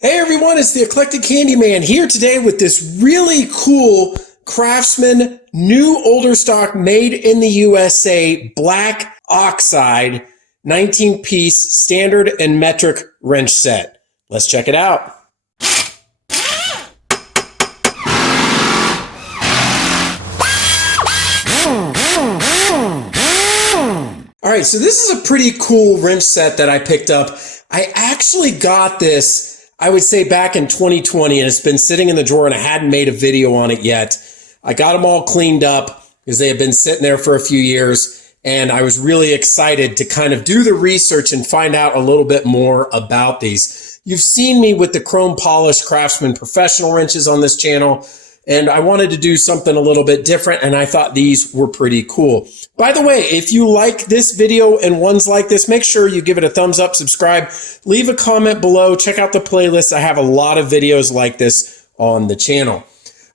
Hey everyone, it's the Eclectic Candyman here today with this really cool Craftsman new older stock made in the USA black Oxide 19-piece standard and metric wrench set. Let's check it out. All right, so this is a pretty cool wrench set that I picked up. I actually got this, I would say back in 2020, and it's been sitting in the drawer and I hadn't made a video on it yet. I got them all cleaned up because they had been sitting there for a few years, and I was really excited to kind of do the research and find out a little bit more about these. You've seen me with the chrome polished Craftsman professional wrenches on this channel, and I wanted to do something a little bit different, and I thought these were pretty cool. By the way, if you like this video and ones like this, make sure you give it a thumbs up, subscribe, leave a comment below, check out the playlist. I have a lot of videos like this on the channel.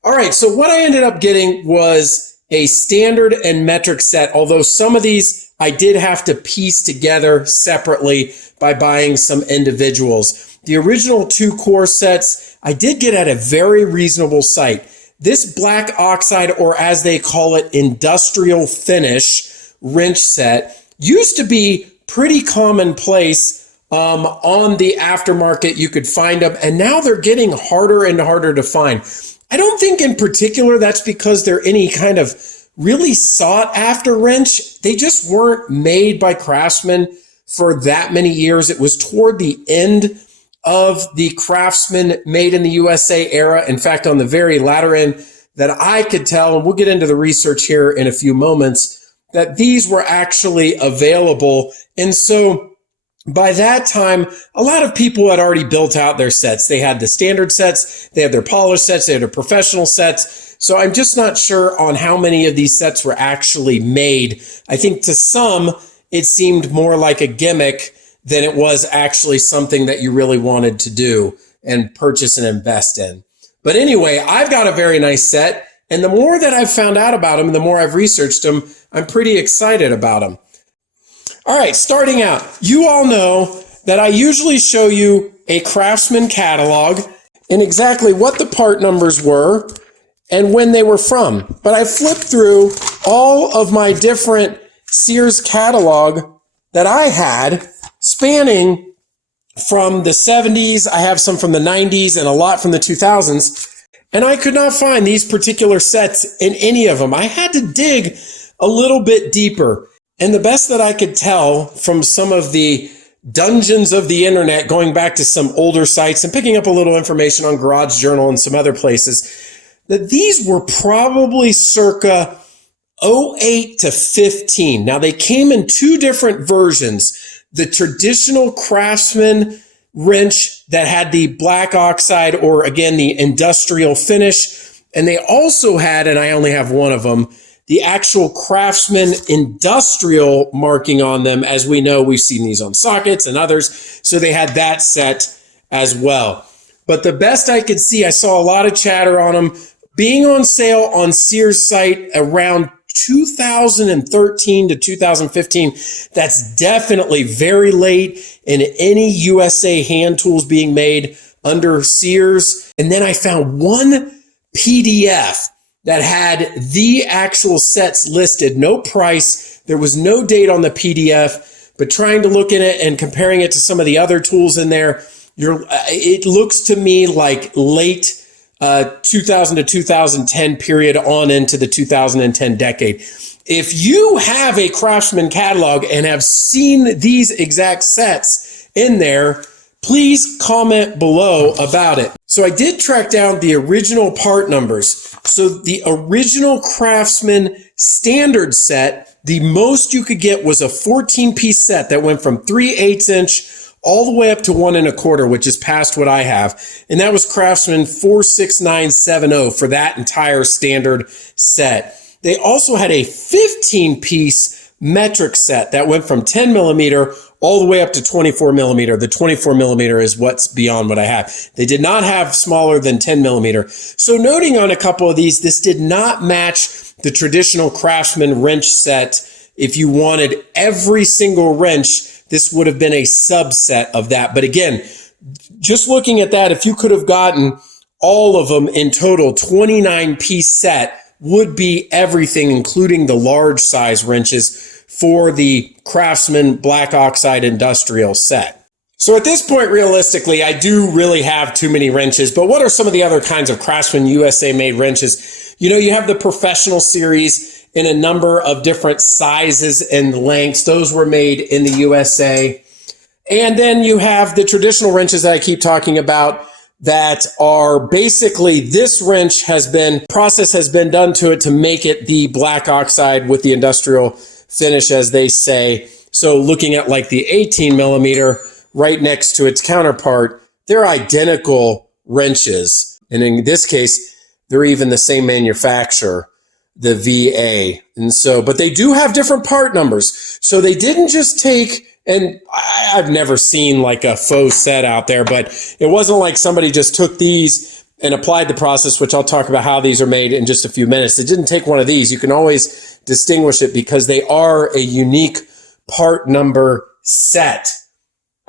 All right, so what I ended up getting was a standard and metric set, although some of these I did have to piece together separately by buying some individuals. The original two core sets I did get at a very reasonable site. This black oxide, or as they call it, industrial finish wrench set used to be pretty commonplace on the aftermarket. You could find them, and now they're getting harder and harder to find. I don't think in particular that's because they're any kind of really sought after wrench. They just weren't made by Craftsman for that many years. It was toward the end of the Craftsman made in the USA era. In fact, on the very latter end that I could tell, and we'll get into the research here in a few moments, that these were actually available. And so by that time, a lot of people had already built out their sets. They had the standard sets, they had their polished sets, they had their professional sets. So I'm just not sure on how many of these sets were actually made. I think to some, it seemed more like a gimmick than it was actually something that you really wanted to do and purchase and invest in. But anyway, I've got a very nice set, and the more that I've found out about them, the more I've researched them, I'm pretty excited about them. All right, starting out, you all know that I usually show you a Craftsman catalog and exactly what the part numbers were and when they were from. But I flipped through all of my different Sears catalog that I had, spanning from the 70s, I have some from the 90s and a lot from the 2000s, and I could not find these particular sets in any of them. I had to dig a little bit deeper, and the best that I could tell from some of the dungeons of the internet, going back to some older sites and picking up a little information on Garage Journal and some other places, that these were probably circa 08 to 15. Now, they came in two different versions. The traditional Craftsman wrench that had the black oxide, or again, the industrial finish. And they also had, and I only have one of them, the actual Craftsman Industrial marking on them. As we know, we've seen these on sockets and others. So they had that set as well. But the best I could see, I saw a lot of chatter on them being on sale on Sears site around 2013 to 2015. That's definitely very late in any USA hand tools being made under Sears. And then I found one PDF that had the actual sets listed, no price. There was no date on the PDF, but trying to look in it and comparing it to some of the other tools in there, it looks to me like late 2000 to 2010 period on into the 2010 decade. If you have a Craftsman catalog and have seen these exact sets in there, please comment below about it. So I did track down the original part numbers. So the original Craftsman standard set, the most you could get was a 14-piece set that went from 3/8 inch all the way up to 1 1/4, which is past what I have. And that was Craftsman 46970 for that entire standard set. They also had a 15-piece metric set that went from 10 millimeter all the way up to 24 millimeter. The 24 millimeter is what's beyond what I have. They did not have smaller than 10 millimeter. So noting on a couple of these, this did not match the traditional Craftsman wrench set. If you wanted every single wrench, this would have been a subset of that. But again, just looking at that, if you could have gotten all of them in total, 29-piece set would be everything, including the large size wrenches for the Craftsman Black Oxide Industrial set. So at this point, realistically, I do really have too many wrenches, but what are some of the other kinds of Craftsman USA made wrenches? You know, you have the professional series in a number of different sizes and lengths. Those were made in the USA. And then you have the traditional wrenches that I keep talking about that are basically, this wrench process has been done to it to make it the black oxide with the industrial finish, as they say. So looking at like the 18 millimeter right next to its counterpart, they're identical wrenches. And in this case, they're even the same manufacturer, the VA. And so, but they do have different part numbers. So they didn't just take, and I've never seen like a faux set out there, but it wasn't like somebody just took these and applied the process, which I'll talk about how these are made in just a few minutes. It didn't take one of these. You can always distinguish it because they are a unique part number set.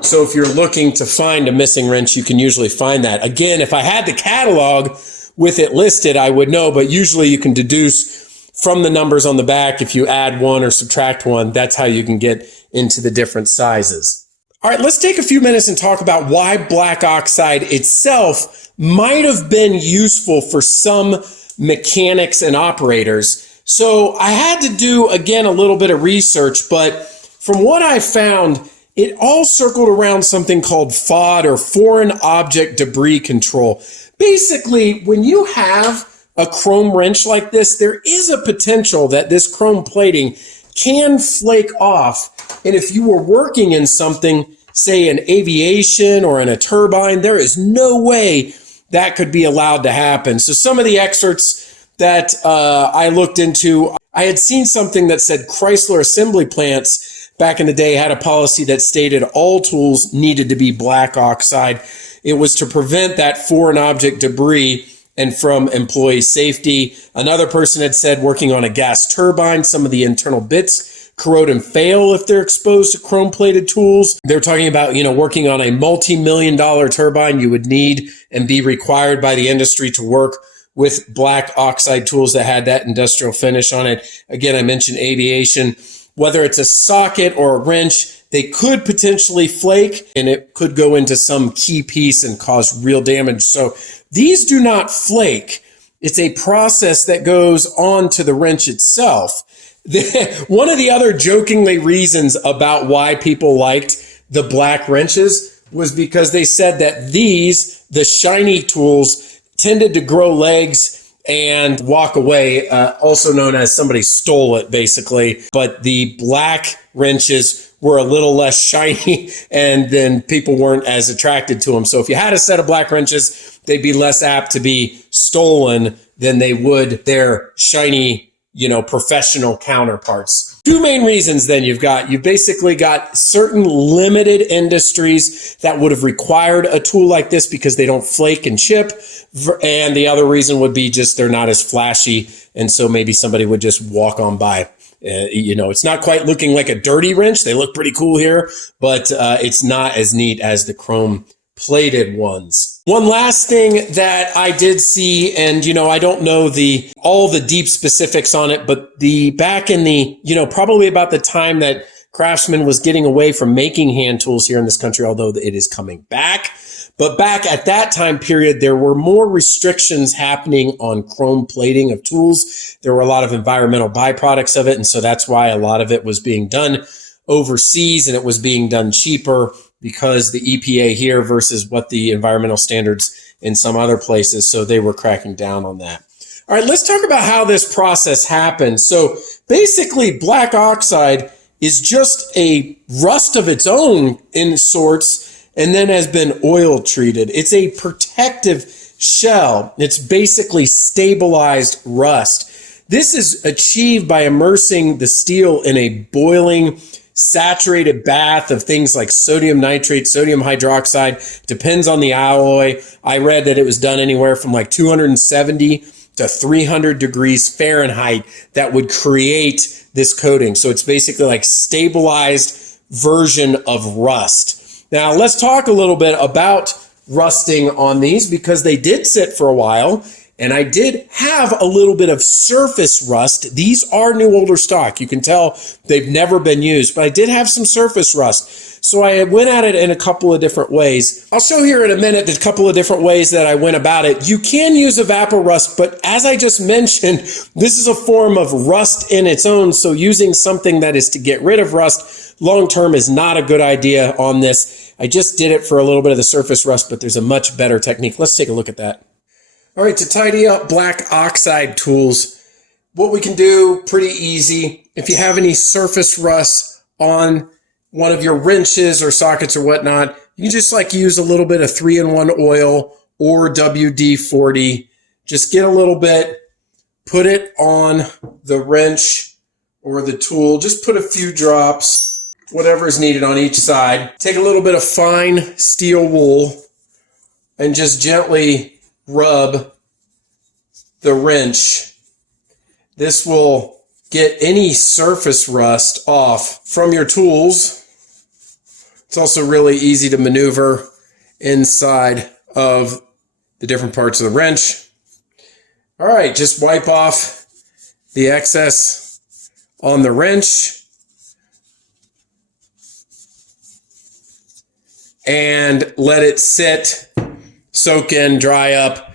So if you're looking to find a missing wrench, you can usually find that. Again, if I had the catalog with it listed, I would know, but usually you can deduce from the numbers on the back. If you add one or subtract one, that's how you can get into the different sizes. All right, let's take a few minutes and talk about why black oxide itself might have been useful for some mechanics and operators. So I had to do, again, a little bit of research, but from what I found, it all circled around something called FOD, or foreign object debris control. Basically, when you have a chrome wrench like this, there is a potential that this chrome plating can flake off. And if you were working in something, say in aviation or in a turbine, there is no way that could be allowed to happen. So some of the excerpts that I looked into, I had seen something that said Chrysler assembly plants back in the day had a policy that stated all tools needed to be black oxide. It was to prevent that foreign object debris and from employee safety. Another person had said working on a gas turbine, some of the internal bits corrode and fail if they're exposed to chrome plated tools. They're talking about, working on a multi-million-dollar turbine, you would need and be required by the industry to work with black oxide tools that had that industrial finish on it. Again, I mentioned aviation. Whether it's a socket or a wrench, they could potentially flake and it could go into some key piece and cause real damage. So these do not flake. It's a process that goes on to the wrench itself. One of the other jokingly reasons about why people liked the black wrenches was because they said that the shiny tools, tended to grow legs and walk away, also known as somebody stole it, basically. But the black wrenches were a little less shiny, and then people weren't as attracted to them. So if you had a set of black wrenches, they'd be less apt to be stolen than they would their shiny, professional counterparts. Two main reasons then you've basically got certain limited industries that would have required a tool like this because they don't flake and chip. And the other reason would be just they're not as flashy. And so maybe somebody would just walk on by. It's not quite looking like a dirty wrench. They look pretty cool here, but it's not as neat as the chrome plated ones. One last thing that I did see, and I don't know all the deep specifics on it, but back in the probably about the time that Craftsman was getting away from making hand tools here in this country, although it is coming back. But back at that time period, there were more restrictions happening on chrome plating of tools. There were a lot of environmental byproducts of it, and so that's why a lot of it was being done overseas, and it was being done cheaper because the EPA here versus what the environmental standards in some other places. So they were cracking down on that. All right, let's talk about how this process happens. So basically, black oxide is just a rust of its own in sorts, and then has been oil treated. It's a protective shell. It's basically stabilized rust. This is achieved by immersing the steel in a boiling, saturated bath of things like sodium nitrate, sodium hydroxide, depends on the alloy. I read that it was done anywhere from like 270 to 300 degrees Fahrenheit that would create this coating. So it's basically like stabilized version of rust. Now let's talk a little bit about rusting on these because they did sit for a while and I did have a little bit of surface rust. These are new older stock. You can tell they've never been used, but I did have some surface rust. So I went at it in a couple of different ways. I'll show here in a minute the couple of different ways that I went about it. You can use evapo-rust, but as I just mentioned, this is a form of rust in its own. So using something that is to get rid of rust long-term is not a good idea on this. I just did it for a little bit of the surface rust, but there's a much better technique. Let's take a look at that. All right, to tidy up black oxide tools, what we can do, pretty easy. If you have any surface rust on one of your wrenches or sockets or whatnot, you can just use a little bit of 3-in-1 oil or WD-40. Just get a little bit, put it on the wrench or the tool. Just put a few drops, whatever is needed on each side. Take a little bit of fine steel wool and just gently rub the wrench. This will get any surface rust off from your tools. It's also really easy to maneuver inside of the different parts of the wrench. All right, just wipe off the excess on the wrench and let it sit, soak in, dry up,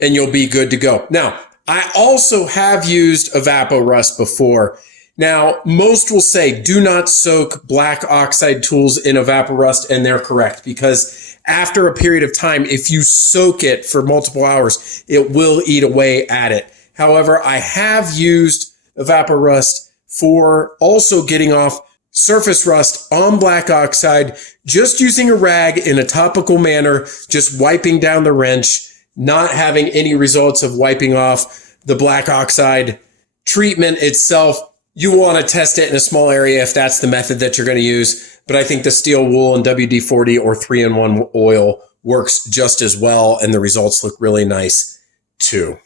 and you'll be good to go. Now, I also have used evapo-rust before. Now, most will say do not soak black oxide tools in evapo-rust, and they're correct because after a period of time, if you soak it for multiple hours, it will eat away at it. However, I have used evapo-rust for also getting off surface rust on black oxide, just using a rag in a topical manner, just wiping down the wrench, not having any results of wiping off the black oxide treatment itself. You want to test it in a small area if that's the method that you're going to use. But I think the steel wool and WD-40 or 3-in-1 oil works just as well, and the results look really nice too.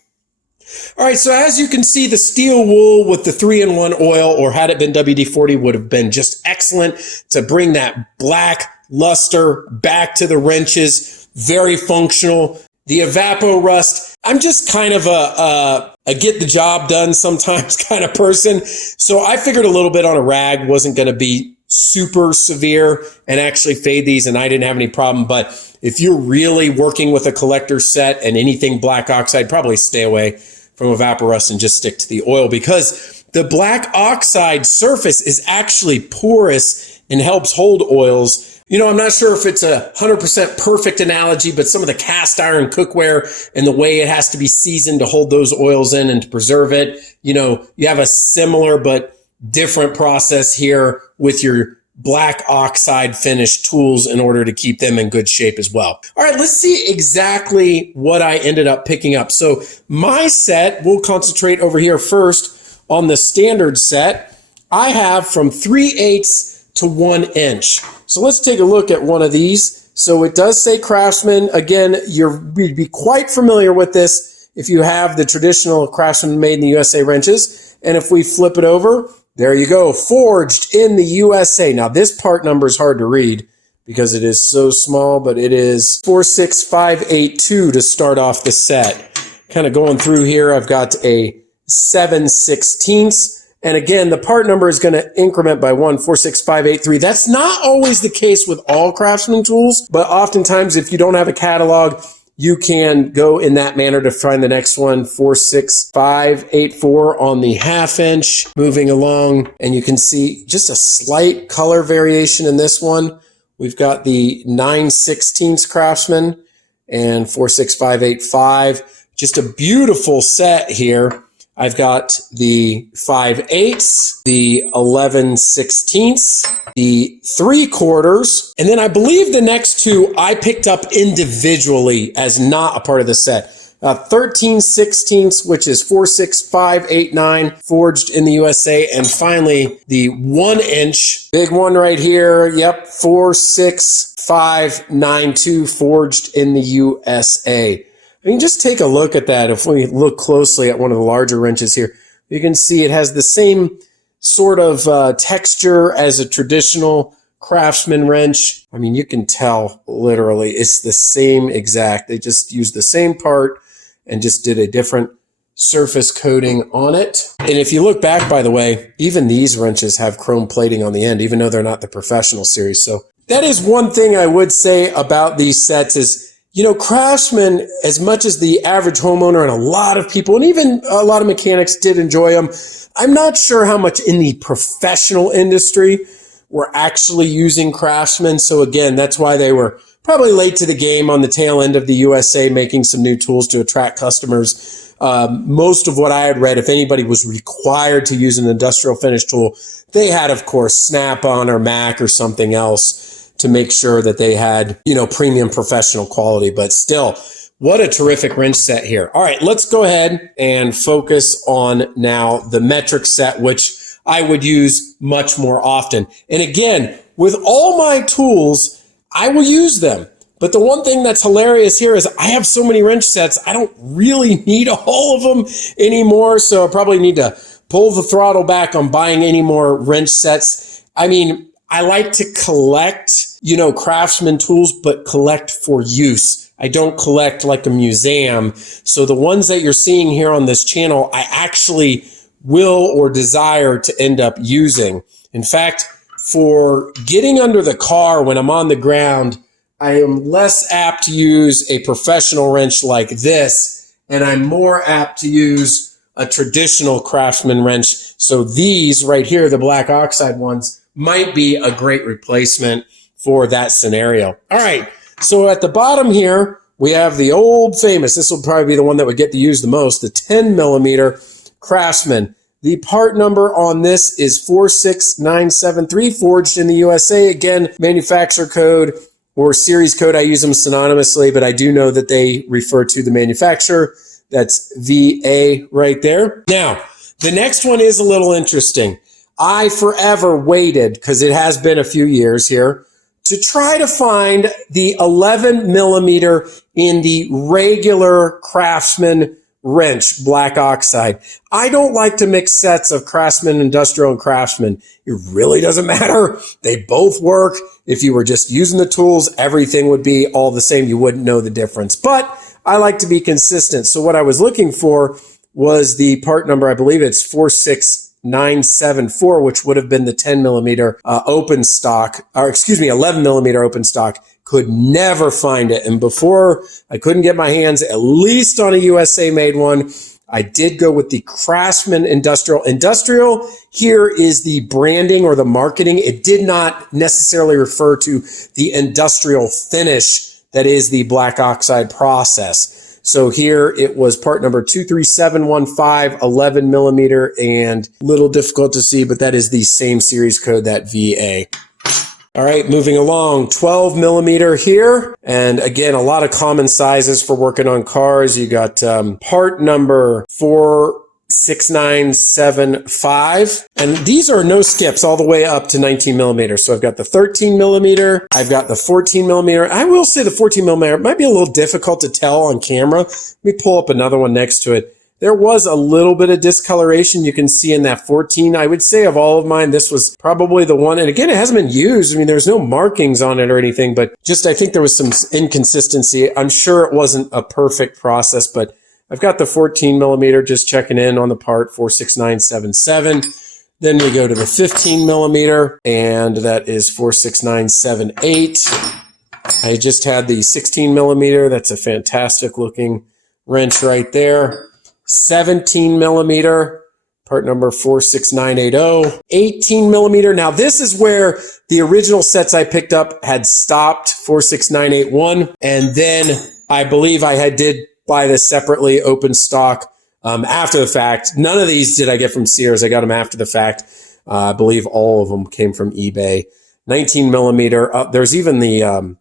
All right, so as you can see, the steel wool with the 3-in-1 oil, or had it been WD-40, would have been just excellent to bring that black luster back to the wrenches. Very functional. The evapo-rust, I'm just kind of a get the job done sometimes kind of person. So I figured a little bit on a rag wasn't going to be super severe and actually fade these, and I didn't have any problem. But if you're really working with a collector set and anything black oxide, probably stay away from evapo-rust and just stick to the oil, because the black oxide surface is actually porous and helps hold oils. You know, I'm not sure if it's a 100% perfect analogy, but some of the cast iron cookware and the way it has to be seasoned to hold those oils in and to preserve it, you know, you have a similar but different process here with your black oxide finished tools in order to keep them in good shape as well. All right, let's see exactly what I ended up picking up. So my set, we'll concentrate over here first on the standard set. I have from 3/8 to 1 inch. So let's take a look at one of these. So it does say Craftsman. Again, you'd be quite familiar with this if you have the traditional Craftsman made in the USA wrenches. And if we flip it over, there you go, forged in the USA. Now this part number is hard to read because it is so small, but it is 46582 to start off the set. Kind of going through here, I've got a 7/16. And again, the part number is going to increment by 1, 46583. That's not always the case with all Craftsman tools, but oftentimes if you don't have a catalog, you can go in that manner to find the next one, 46584 on the 1/2 inch. Moving along, and you can see just a slight color variation in this one. We've got the 9/16 Craftsman and 46585. Just a beautiful set here. I've got the 5/8, the 11/16, the 3/4, and then I believe the next two I picked up individually as not a part of the set. 13/16, which is 46589, forged in the USA, and finally the 1 inch, big one right here. Yep, 46592, forged in the USA. I mean, just take a look at that. If we look closely at one of the larger wrenches here, you can see it has the same sort of texture as a traditional Craftsman wrench. I mean, you can tell literally it's the same exact. They just used the same part and just did a different surface coating on it. And if you look back, by the way, even these wrenches have chrome plating on the end, even though they're not the professional series. So that is one thing I would say about these sets is, you know, Craftsman, as much as the average homeowner and a lot of people, and even a lot of mechanics did enjoy them, I'm not sure how much in the professional industry were actually using Craftsman. So again, that's why they were probably late to the game on the tail end of the USA, making some new tools to attract customers. Most of what I had read, if anybody was required to use an industrial finish tool, they had, of course, Snap-on or Mac or something else to make sure that they had, you know, premium professional quality. But still, what a terrific wrench set here. All right, let's go ahead and focus on now the metric set, which I would use much more often. And again, with all my tools, I will use them. But the one thing that's hilarious here is I have so many wrench sets, I don't really need all of them anymore. So I probably need to pull the throttle back on buying any more wrench sets. I mean, I like to collect, you know, Craftsman tools, but collect for use. I don't collect like a museum. So the ones that you're seeing here on this channel, I actually will or desire to end up using. In fact, for getting under the car when I'm on the ground, I am less apt to use a professional wrench like this, and I'm more apt to use a traditional Craftsman wrench. So these right here, the black oxide ones, might be a great replacement for that scenario. All right, so at the bottom here, we have the old famous, this will probably be the one that would get to use the most, the 10 millimeter Craftsman. The part number on this is 46973, forged in the USA. Again, manufacturer code or series code, I use them synonymously, but I do know that they refer to the manufacturer. That's VA right there. Now, the next one is a little interesting. I forever waited, because it has been a few years here, to try to find the 11 millimeter in the regular Craftsman wrench, black oxide. I don't like to mix sets of Craftsman Industrial and Craftsman. It really doesn't matter. They both work. If you were just using the tools, everything would be all the same. You wouldn't know the difference. But I like to be consistent. So what I was looking for was the part number, I believe it's 46974, which would have been the 10 millimeter open stock, or excuse me, 11 millimeter open stock. Could never find it. And before I couldn't get my hands at least on a USA made one, I did go with the Craftsman Industrial. Industrial here is the branding or the marketing. It did not necessarily refer to the industrial finish that is the black oxide process. So here it was part number 23715, 11 millimeter, and a little difficult to see, but that is the same series code, that VA. All right, moving along, 12 millimeter here. And again, a lot of common sizes for working on cars. You got part number 46975. And these are no skips all the way up to 19 millimeters. So I've got the 13 millimeter. I've got the 14 millimeter. I will say the 14 millimeter might be a little difficult to tell on camera. Let me pull up another one next to it. There was a little bit of discoloration you can see in that 14. I would say of all of mine, this was probably the one. And again, it hasn't been used. I mean, there's no markings on it or anything, but just I think there was some inconsistency. I'm sure it wasn't a perfect process, but I've got the 14 millimeter just checking in on the part 46977. Then we go to the 15 millimeter, and that is 46978. I just had the 16 millimeter. That's a fantastic looking wrench right there. 17 millimeter, part number 46980, 18 millimeter. Now this is where the original sets I picked up had stopped, 46981. And then I believe I did buy this separately, open stock, after the fact. None of these did I get from Sears. I got them after the fact. I believe all of them came from eBay. 19 millimeter. There's even the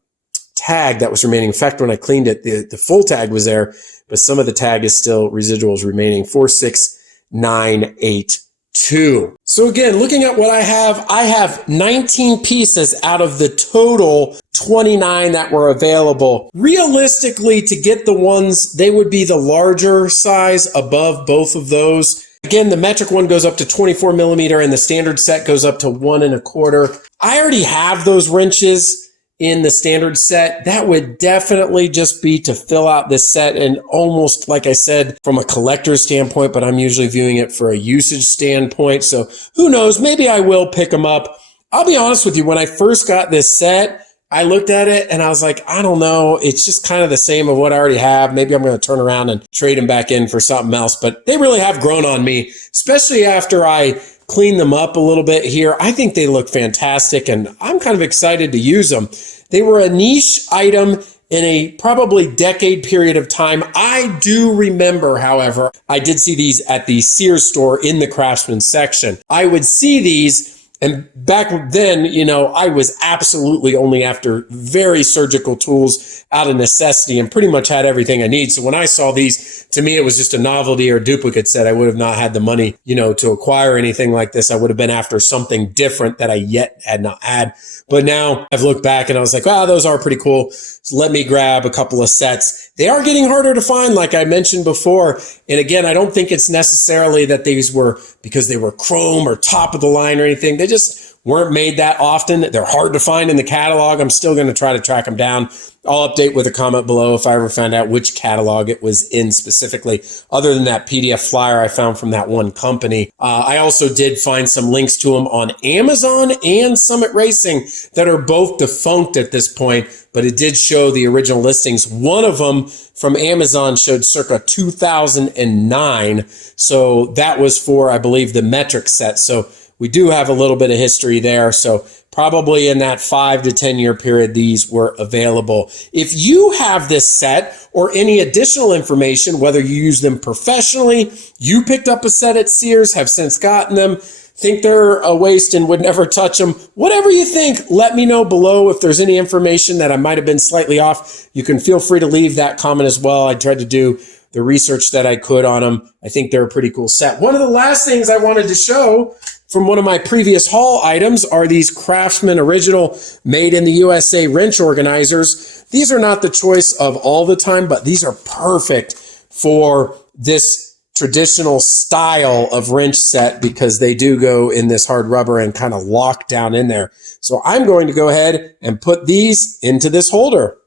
tag that was remaining. In fact, when I cleaned it, the full tag was there, but some of the tag is still residuals remaining. 46982. So again, looking at what I have 19 pieces out of the total 29 that were available. Realistically, to get the ones, they would be the larger size above both of those. Again, the metric one goes up to 24 millimeter and the standard set goes up to 1 1/4. I already have those wrenches in the standard set. That would definitely just be to fill out this set, and almost, like I said, from a collector's standpoint, but I'm usually viewing it for a usage standpoint. So who knows, maybe I will pick them up. I'll be honest with you, when I first got this set, I looked at it and I was like, I don't know. It's just kind of the same of what I already have. Maybe I'm going to turn around and trade them back in for something else, but they really have grown on me, especially after I clean them up a little bit here. I think they look fantastic and I'm kind of excited to use them. They were a niche item in a probably decade period of time. I do remember, however, I did see these at the Sears store in the Craftsman section. I would see these, and back then, you know, I was absolutely only after very surgical tools out of necessity and pretty much had everything I need. So when I saw these, to me, it was just a novelty or duplicate set. I would have not had the money, you know, to acquire anything like this. I would have been after something different that I yet had not had. But now I've looked back and I was like, wow, those are pretty cool. So let me grab a couple of sets. They are getting harder to find, like I mentioned before. And again, I don't think it's necessarily that these were because they were chrome or top of the line or anything. They just weren't made that often. They're hard to find in the catalog. I'm still going to try to track them down. I'll update with a comment below if I ever found out which catalog it was in specifically, other than that PDF flyer I found from that one company. I also did find some links to them on Amazon and Summit Racing that are both defunct at this point, but it did show the original listings. One of them from Amazon showed circa 2009. So that was for, I believe, the metric set. So we do have a little bit of history there. So probably in that 5 to 10 year period, these were available. If you have this set or any additional information, whether you use them professionally, you picked up a set at Sears, have since gotten them, think they're a waste and would never touch them, whatever you think, let me know below. If there's any information that I might have been slightly off, you can feel free to leave that comment as well. I tried to do the research that I could on them. I think they're a pretty cool set. One of the last things I wanted to show from one of my previous haul items are these Craftsman Original Made in the USA wrench organizers. These are not the choice of all the time, but these are perfect for this traditional style of wrench set because they do go in this hard rubber and kind of lock down in there. So I'm going to go ahead and put these into this holder.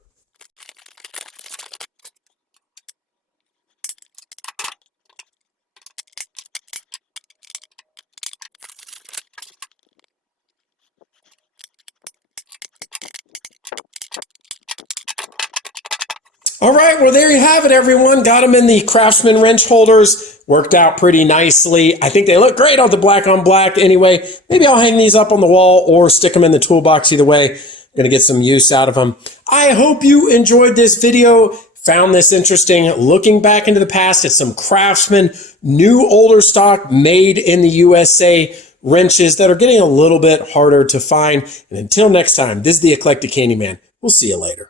All right, well, there you have it, everyone. Got them in the Craftsman wrench holders. Worked out pretty nicely. I think they look great on the black on black anyway. Maybe I'll hang these up on the wall or stick them in the toolbox. Either way, I'm going to get some use out of them. I hope you enjoyed this video, found this interesting. Looking back into the past at some Craftsman, new older stock made in the USA wrenches that are getting a little bit harder to find. And until next time, this is the Eclectic Candyman. We'll see you later.